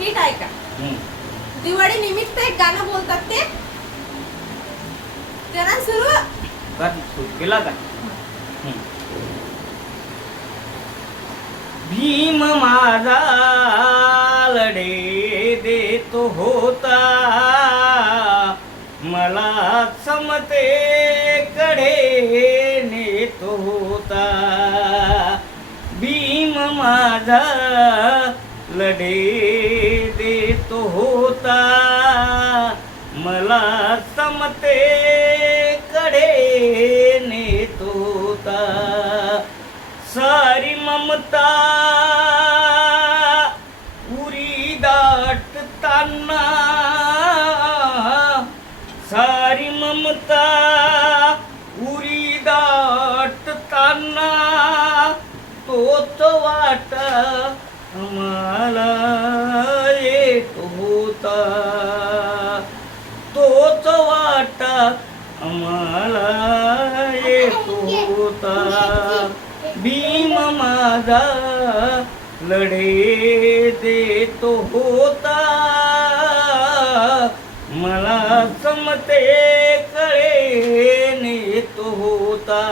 नीट ऐका. दिवाळी निमित्त एक गाणं बोलतात ते त्यांना सुरू केला का? भीम माझा लढे देतो होता, मला समते कडे नेतो होता. भीम माझा लढे देतो होता, मला समते कडे नेतो होता. सारी ममता उरी दाटताना, सारी ममता उरी दाटताना, तोच वाटा आम्हाला येत होता, तोच वाटा आम्हाला येत होता. भीम माझा लढे देतो होता, मला समते कळे नेतो होता.